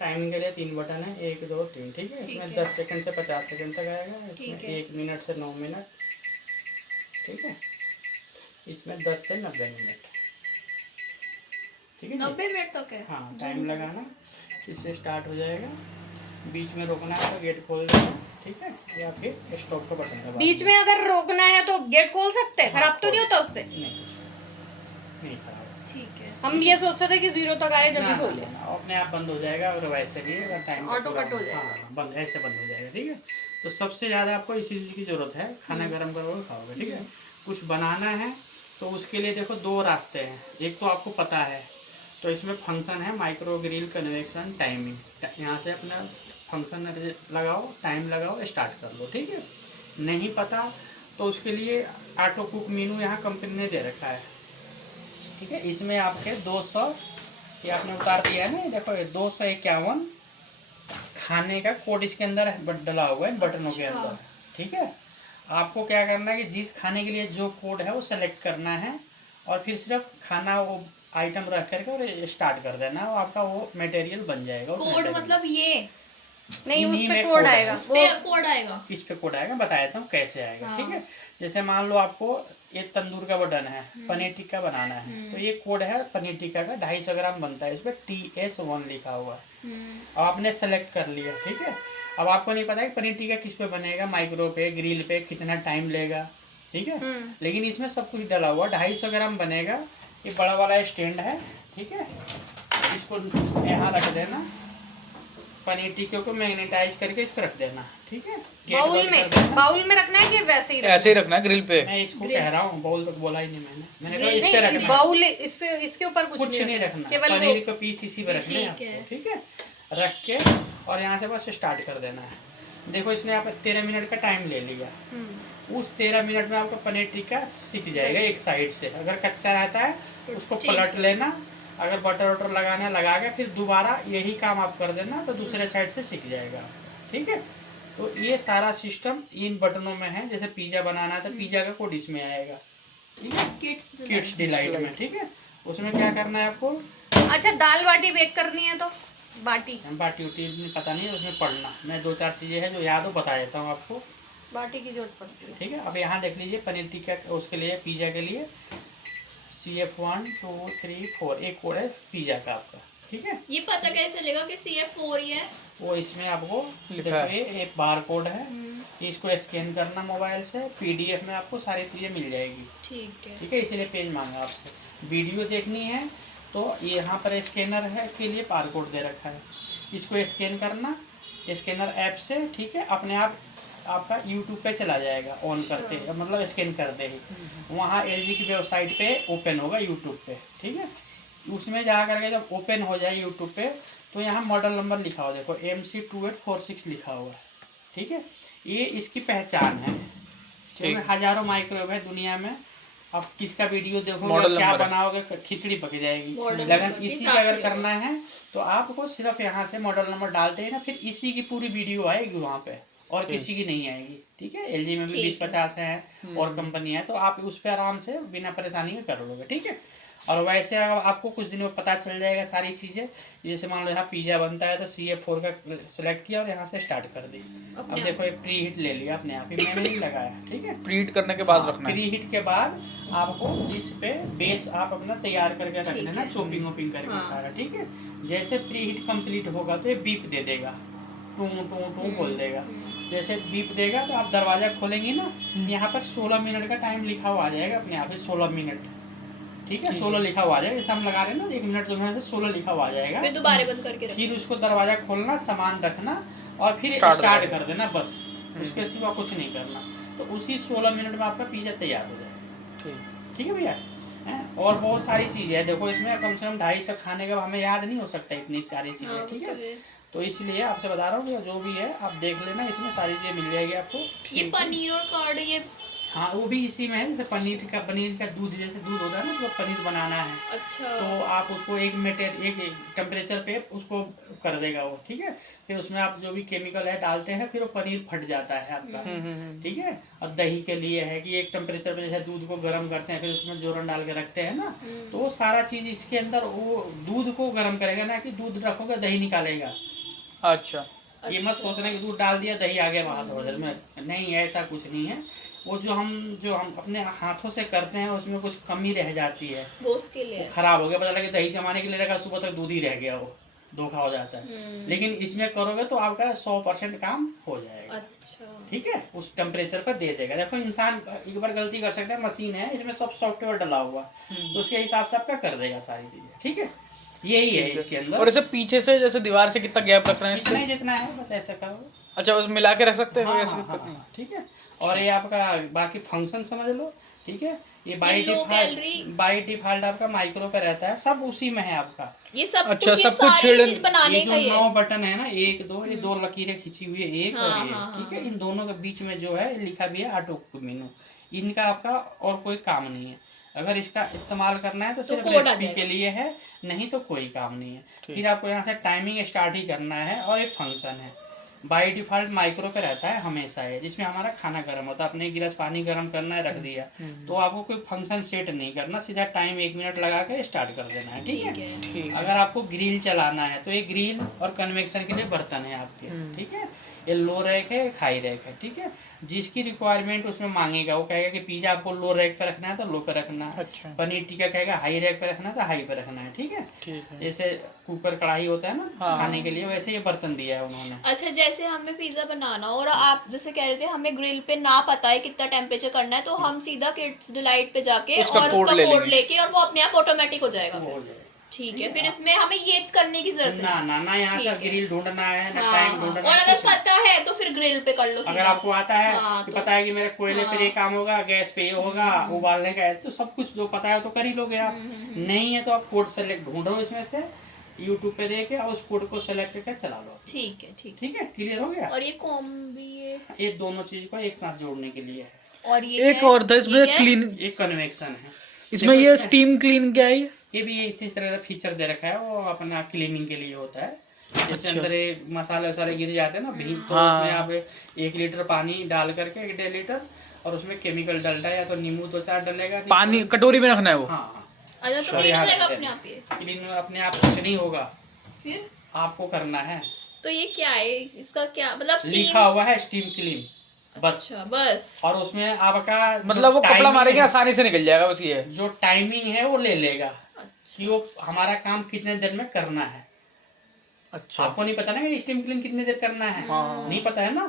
Timing के लिए 3 button है, 1 2 3, ठीक है। इसमें 10 सेकंड से 50 सेकंड तक आएगा, इसमें 1 मिनट से 9 मिनट, ठीक है। इसमें 10 से 90 मिनट, ठीक है। 90 मिनट तक है। हाँ, टाइम लगाना, इससे स्टार्ट हो जाएगा। बीच में रोकना है तो गेट खोल देना, ठीक है, या फिर स्टॉप का बटन दबा। बीच में अगर रोकना है तो गेट खोल सकते हैं? खराब तो नहीं होता उससे? नहीं खराब। ठीक है, हम ये सोचते थे कि 0 तक आए जब भी खोले। अपने आप बंद हो जाएगा, और वैसे भी अगर टाइम ऑटो कट हो जाएगा। हाँ, बंद ऐसे बंद हो जाएगा, ठीक है। तो सबसे ज़्यादा आपको इसी चीज़ की ज़रूरत है, खाना गर्म करोगे खाओगे, ठीक है। कुछ बनाना है तो उसके लिए देखो 2 रास्ते हैं। एक तो आपको पता है, तो इसमें फंक्शन है माइक्रो ग्रिल कन्वेक्शन टाइमिंग, यहाँ से अपना फंक्शन लगाओ, टाइम लगाओ, स्टार्ट कर लो, ठीक है। नहीं पता तो उसके लिए ऑटो कुक मेनू यहाँ कंपनी ने दे रखा है, ठीक है। इसमें आपके 200, ये आपने उतार दिया है ना, ये देखो, ये 251 खाने का कोड इसके अंदर डला हुआ है बटनों के अंदर, ठीक है। आपको क्या करना है कि जिस खाने के लिए जो कोड है वो सेलेक्ट करना है, और फिर सिर्फ खाना वो आइटम रख करके और स्टार्ट कर देना, और आपका वो मटेरियल बन जाएगा। कोड मतलब ये नहीं, उस पे कोड आएगा, इस पे कोड आएगा, बता देता हूँ कैसे आएगा, ठीक है। जैसे मान लो आपको एक तंदूर का बटन है, पनीर टिक्का बनाना है, तो ये कोड है पनीर टिक्का का, 250 ग्राम बनता है, इस पर TS1 लिखा हुआ है। अब आपने सेलेक्ट कर लिया, ठीक है। अब आपको नहीं पता है पनीर टिक्का किस पे बनेगा, माइक्रो पे, ग्रिल पे, कितना टाइम लेगा, ठीक है। लेकिन इसमें सब कुछ डला हुआ, 250 ग्राम बनेगा। ये बड़ा वाला स्टैंड है, ठीक है, इसको यहाँ रख देना, पनीर टिक्के को मैग्नेटाइज करके इस पर रख देना, ठीक है। बाउल में रखना है कि वैसे ही ऐसे ही रखना है ग्रिल पे? मैं इसको कह रहा हूँ, बाउल तक बोला ही नहीं मैंने तो इस पे रखना है। बाउल इस पे, इसके ऊपर कुछ नहीं रखना, पनीर का पीस इसी पे रखना है आपको, ठीक है। रख के और यहाँ से बस स्टार्ट कर देना है। देखो इसने आप 13 मिनट का टाइम ले लिया, उस 13 मिनट में आपका पनीर टिक्का सीख जाएगा एक साइड से। अगर कच्चा रहता है उसको पलट लेना, अगर बटर वटर लगाना लगा के फिर दोबारा यही काम आप कर देना, तो दूसरे साइड से सीख जाएगा, ठीक है। तो ये सारा सिस्टम इन बटनों में है। जैसे पिज़्ज़ा बनाना है तो पिज़्ज़ा का कोड इसमें आएगा, ठीक है, किड्स डिलाइट में, ठीक है। उसमें क्या करना है आपको, अच्छा दाल बाटी बेक करनी है तो बाटी उटी पता नहीं, उसमें पढ़ना, मैं 2-4 चीज़ें हैं जो याद हो बता देता हूँ आपको। बाटी की जरूरत पड़ती है, ठीक है। अब यहाँ देख लीजिए पनीर टिक्का, उसके लिए पिज़्ज़ा के लिए CF1 2 3 4 एक कोड है पिज़्ज़ा का आपका, ठीक है। ये पता कैसे चलेगा कि CF4 ही है? वो इसमें आपको लिखा है, एक बार कोड है, इसको स्कैन करना मोबाइल से, PDF में आपको सारी चीज़ें मिल जाएगी, ठीक है। इसीलिए पेज मांगा आपको। वीडियो देखनी है तो यहाँ पर स्कैनर है के लिए बार कोड दे रखा है, इसको स्कैन करना स्कैनर ऐप से, ठीक है। अपने आप आपका YouTube पे चला जाएगा ऑन करते, मतलब स्कैन करते ही वहाँ LG की वेबसाइट पे ओपन होगा YouTube पे, ठीक है। उसमें जा करके जब ओपन हो जाए YouTube पे, तो यहाँ मॉडल नंबर लिखा हुआ, देखो MC2846 लिखा हुआ है, ठीक है। ये इसकी पहचान है, ठीक। हजारों माइक्रोवेव है दुनिया में, अब किसका वीडियो देखोगे क्या बनाओगे, खिचड़ी पक जाएगी। लेकिन इसी का अगर करना है तो आपको सिर्फ यहाँ से मॉडल नंबर डालते हैं ना, फिर इसी की पूरी वीडियो आएगी वहाँ पे, और किसी की नहीं आएगी, ठीक है। LG में भी 20-50 है और कंपनी है, तो आप उस पर आराम से बिना परेशानी के कर लोगे, ठीक है। और वैसे अगर आपको कुछ दिन में पता चल जाएगा सारी चीज़ें, जैसे मान लो यहाँ पिज़्ज़ा बनता है तो CF4 का सिलेक्ट किया और यहाँ से स्टार्ट कर दी। अब देखो ये प्री हीट ले लिया अपने आप ही, मैंने नहीं लगाया, ठीक है। प्री हीट करने के बाद रखना है। प्री हीट के बाद आपको इस पे बेस आप अपना तैयार करके रख लेना, चॉपिंग वोपिंग करके सारा, ठीक है। जैसे प्री हीट कंप्लीट होगा तो ये बीप दे देगा, टू टू टू बोल देगा। जैसे बीप देगा तो आप दरवाज़ा खोलेंगे ना, यहाँ पर 16 मिनट का टाइम लिखा हुआ आ जाएगा अपने आप ही, 16 मिनट, ठीक है। 16 लिखा हुआ आ जाएगा, जैसे हम लगा रहे हैं ना 1 मिनट 2 मिनट से 16 लिखा हुआ आ जाएगा। फिर दोबारा बंद करके फिर उसको दरवाज़ा खोलना, सामान रखना और फिर स्टार्ट कर देना, बस उसके सिवा कुछ नहीं करना। तो उसी 16 मिनट में आपका पिज़्ज़ा तैयार हो जाएगा, ठीक है भैया। और बहुत सारी चीज़ें हैं, देखो इसमें कम से कम 250 खाने का हमें याद नहीं हो सकता इतनी सारी चीज़ें, ठीक है। तो इसलिए आपसे बता रहा हूँ कि जो भी है आप देख लेना, इसमें सारी चीज़ें मिल जाएगी आपको। ये पनीर और कर्ड ये हाँ वो भी इसी में है। जैसे पनीर का दूध, जैसे दूध होता है ना, उसको पनीर बनाना है। अच्छा। तो आप उसको एक टेम्परेचर पे उसको कर देगा वो, ठीक है। फिर उसमें आप जो भी केमिकल है डालते हैं, फिर वो पनीर फट जाता है आपका, ठीक है। और दही के लिए है कि एक टेम्परेचर पे जैसे दूध को गर्म करते हैं, फिर उसमें जोरन डाल के रखते हैं ना, तो वो सारा चीज़ इसके अंदर वो दूध को गर्म करेगा, ना कि दूध रखोगे दही निकालेगा। अच्छा। ये मत सोचना कि दूध डाल दिया दही आ गया बाहर थोड़ी देर में, नहीं ऐसा कुछ नहीं है। वो जो हम अपने हाथों से करते हैं उसमें कुछ कमी रह जाती है, वो उसके लिए वो खराब हो गया, पता लगे दही जमाने के लिए रखा, सुबह तक दूध ही रह गया, वो धोखा हो जाता है। लेकिन इसमें करोगे तो आपका 100% काम हो जाएगा। अच्छा। ठीक है, उस टेम्परेचर पर दे देगा। देखो इंसान एक बार गलती कर सकता है, मशीन है इसमें सब सॉफ्टवेयर डला हुआ, तो उसके हिसाब से आपका कर देगा सारी चीजें, ठीक है। यही है इसके अंदर। और इसे पीछे से जैसे दीवार से कितना गैप रखना है इससे? इतना ही जितना है बस, ऐसा करो। अच्छा, बस मिला के रख सकते हैं, कोई ऐसी हाँ, दिक्कत नहीं? ठीक है। और ये आपका बाकी फंक्शन समझ लो, ठीक है। ये बाई डिफॉल्ट आपका माइक्रो पे रहता है, सब उसी में है आपका। ये सब अच्छा, कुछ, सब कुछ सारी चीज बनाने ये का जो 9 बटन है ना, 1 2, ये 2 लकीरें खींची हुई है, एक और ये, ठीक है। इन दोनों के बीच में जो है लिखा भी है ऑटो मेनू। इनका आपका और कोई काम नहीं है। अगर इसका इस्तेमाल करना है तो सिर्फ रेसिपी के लिए है, नहीं तो कोई काम नहीं है। फिर आपको यहाँ से टाइमिंग स्टार्ट ही करना है, और एक फंक्शन है। बाई डिफॉल्ट माइक्रो पे रहता है हमेशा है, जिसमें हमारा खाना गर्म होता है। अपने गिलास पानी गर्म करना है, रख दिया, तो आपको कोई फंक्शन सेट नहीं करना, सीधा टाइम 1 मिनट लगा कर स्टार्ट कर देना है, ठीक है। अगर आपको ग्रिल चलाना है तो ये ग्रिल और कन्वेक्शन के लिए बर्तन है आपके, ठीक है। ये लो रैक है, एक हाई रैक है, ठीक है। जिसकी रिक्वायरमेंट उसमें मांगेगा, वो कहेगा कि पिज्जा आपको लो रैक पे रखना है तो लो पे रखना है। अच्छा। पनीर टिक्का कहेगा हाई रैक पे रखना है तो हाई पे रखना है, ठीक है। जैसे कुकर कढ़ाई होता है ना खाने के लिए, वैसे ये बर्तन दिया है उन्होंने। अच्छा, जैसे हमें पिज्जा बनाना और आप जैसे कह रहे थे हमें ग्रिल पे ना पता है कितना टेम्परेचर करना है, तो हम सीधा किड्स डिलाइट पे जाके उसका और उसका कोड लेके, और वो अपने आप ऑटोमेटिक हो जाएगा। ठीक है, फिर इसमें हमें ये करने की जरूरत ना यहाँ से ग्रिल ढूंढना है, ना टाइम ढूंढना है। और अगर पता है तो फिर ग्रिल पे कर लो। अगर आपको आता है कि पता है कि मेरे कोयले पे ये काम होगा, गैस पे ये होगा, उबालने का, तो सब कुछ जो पता है तो कर ही लोगे आप। नहीं है तो आप कोड सेलेक्ट ढूंढो इसमें से, यूट्यूब पे देखे, और उस कोड को सेलेक्ट करके चला लो। ठीक है, ठीक है, क्लियर हो गया। और ये कॉम भी है, ये दोनों चीज को एक साथ जोड़ने के लिए है। और ये एक और था इसमें क्लीन, एक कन्वेक्शन है इसमें ये स्टीम क्लीन क्या है? ये भी इस तरह का फीचर दे रखा है, वो अपना क्लीनिंग के लिए होता है। जैसे अंदर मसाले वसाले गिर जाते हैं ना भीग, तो उसमें आप 1 लीटर पानी डाल करके 1.5 लीटर, और उसमें केमिकल डलता है, या तो नींबू 2-4 डलेगा, पानी कटोरी में रखना है वो। हाँ। अच्छा, तो क्लीन हो जाएगा अपने आप? ये क्लीन अपने आप कुछ नहीं होगा, फिर आपको करना है। तो ये क्या है, इसका क्या मतलब? लिखा हुआ है स्टीम क्लीन, बस। अच्छा, बस। और उसमें आपका मतलब वो कपड़ा मारेंगे आसानी से निकल जाएगा, बस ये जो टाइमिंग है वो ले लेगा कि वो हमारा काम कितने देर में करना है। अच्छा। आपको नहीं पता ना कि स्टीम क्लीन कितने देर करना है, नहीं पता है ना।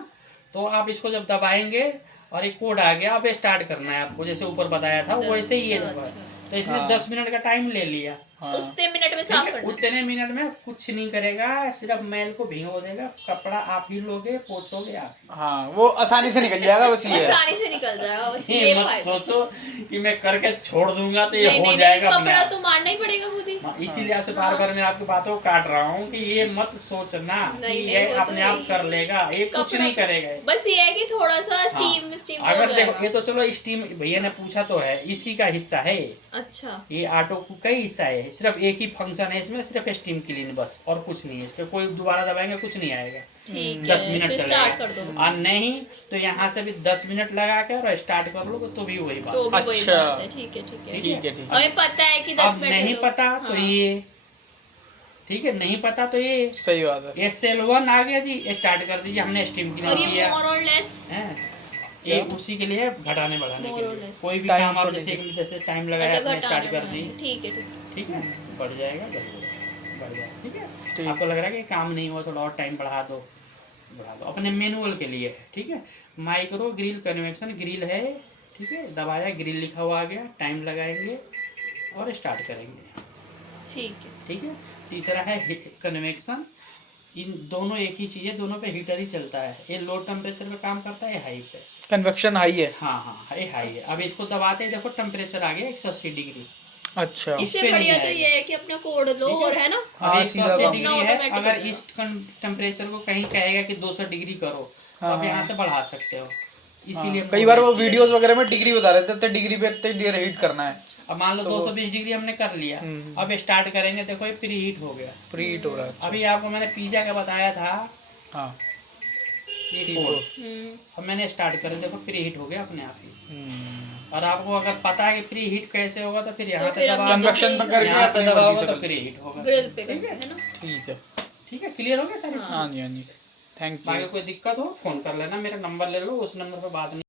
तो आप इसको जब दबाएंगे और एक कोड आ गया, आप स्टार्ट करना है आपको, जैसे ऊपर बताया था वैसे ही ये दबाए। तो इसने 10 मिनट का टाइम ले लिया। उतने मिनट में साफ करना, उतने मिनट में कुछ नहीं करेगा, सिर्फ मैल को भिगो देगा, कपड़ा आप ही लोगे, पोंछोगे आप ही। हाँ, वो आसानी से निकल जाएगा, बस ये आसानी से निकल जाएगा, बस ये मत सोचो कि मैं करके छोड़ दूंगा तो ये हो जाएगा। कपड़ा तो मारना ही पड़ेगा खुद ही। इसीलिए आपसे बार बार मैं आपकी बातों को काट रहा हूँ कि ये मत सोचना कि ये अपने आप कर लेगा, ये कुछ नहीं करेगा। बस ये है कि थोड़ा सा स्टीम अगर देखो, ये तो चलो स्टीम भैया ने पूछा तो है, इसी का हिस्सा है। अच्छा, ये ऑटो का कई हिस्सा है, सिर्फ एक ही फंक्शन है इसमें, सिर्फ स्टीम क्लीन बस, और कुछ नहीं है। इस पे कोई दोबारा दबाएंगे कुछ नहीं आएगा। 10 मिनट चलेगा, और नहीं तो यहाँ से भी 10 मिनट लगा कर और स्टार्ट कर लो तो भी वही बात। तो भी वही बात है। ठीक है। हमें पता है कि 10 मिनट नहीं पता तो ये, ठीक है, नहीं पता तो ये सही बात है। ये सेल 1 आ गया जी, स्टार्ट कर दीजिए, हमने स्टीम क्लीन किया। मोर और लेस ये उसी के लिए घटाने बढ़ाने के लिए, कोई भी काम आप जैसे टाइम लगाया आपने स्टार्ट कर दी, ठीक है, बढ़ जाएगा, बढ़ जाएगा, ठीक है। आपको लग रहा है कि काम नहीं हुआ, थोड़ा और टाइम बढ़ा दो अपने मैनुअल के लिए, ठीक है। माइक्रो ग्रिल कन्वेक्शन ग्रिल है, ठीक है, दबाया, ग्रिल लिखा हुआ आ गया, टाइम लगाएंगे और स्टार्ट करेंगे, ठीक है। तीसरा है कन्वेक्शन, इन दोनों एक ही चीज़ है, दोनों पे हीटर ही चलता है। ये लो टेम्परेचर पे काम करता है, हाई पे। कन्वेक्शन हाई है? हाँ, ये हाई है। अब इसको दबाते हैं, देखो टेम्परेचर आ गया 180 डिग्री। अच्छा, इससे बढ़िया तो ये है कि अपना कोड लो, और है ना, 180 डिग्री है। अगर इस टेम्परेचर को कहीं कहेगा कि 200 डिग्री करो, तो आप यहाँ से बढ़ा सकते हो, इसीलिए कई बार वो वीडियोस वगैरह में डिग्री बता रहे थे, तो डिग्री पे इतनी देर हीट करना है। अब मान लो 220 डिग्री हमने कर लिया, अब स्टार्ट करेंगे, देखो ये प्री हीट हो गया, प्री हीट हो रहा है। अभी आपको मैंने पिज्जा का बताया था, हाँ ये कोड अब मैंने स्टार्ट कर, देखो प्री हीट हो गया अपने आप ही। और आपको अगर पता है कि प्री हीट कैसे होगा तो फिर यहाँ से कन्वेक्शन पर करके यहाँ से अपनी दबाओगे मर्जी से तो प्री हीट होगा। ग्रिल पे करके, है ना? ठीक है, क्लियर हो गया सारी चीज़? हाँ जी, हाँ जी, थैंक यू। आगे कोई दिक्कत हो फोन कर लेना, मेरा नंबर ले लो, उस नंबर पे बात नहीं